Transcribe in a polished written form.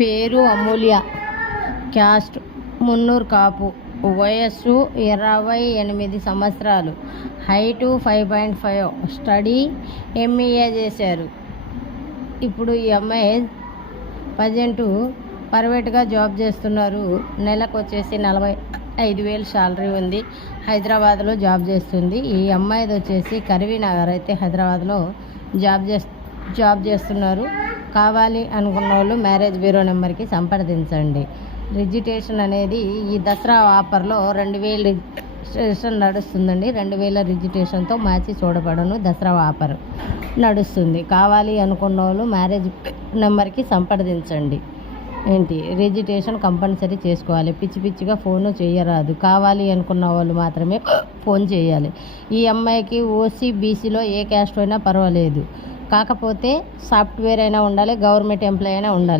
పేరు అమూల్య, క్యాస్ట్ మున్నూరు కాపు, వయస్సు 28 సంవత్సరాలు, హైటు 5.5, స్టడీ ఎంఈఏ చేశారు. ఇప్పుడు ఈ అమ్మాయి ప్రజెంటు ప్రైవేట్గా జాబ్ చేస్తున్నారు. నెలకు వచ్చేసి 45,000 శాలరీ ఉంది. హైదరాబాద్లో జాబ్ చేస్తుంది. ఈ అమ్మాయిది వచ్చేసి కరీంనగర్ అయితే హైదరాబాద్లో జాబ్ చేస్తున్నారు. కావాలి అనుకున్న వాళ్ళు మ్యారేజ్ బ్యూరో నెంబర్కి సంప్రదించండి. రిజిస్ట్రేషన్ అనేది ఈ దసరా ఆఫర్లో 2,000 రిజిస్ట్రేషన్ నడుస్తుందండి. 2,000 రిజిస్ట్రేషన్తో మ్యాచ్ చూడబడను. దసరా ఆఫర్ నడుస్తుంది. కావాలి అనుకున్న వాళ్ళు మ్యారేజ్ నెంబర్కి సంప్రదించండి. రిజిస్ట్రేషన్ కంపల్సరీ చేసుకోవాలి. పిచ్చిగా ఫోన్ చేయరాదు. కావాలి అనుకున్న వాళ్ళు మాత్రమే ఫోన్ చేయాలి. ఈ అమ్మాయికి ఓసీ బీసీలో ఏ క్యాస్ట్ అయినా పర్వాలేదు. కాకపోతే సాఫ్ట్వేర్ అయినా ఉండాలి, గవర్నమెంట్ ఎంప్లాయ్ అయినా ఉండాలి.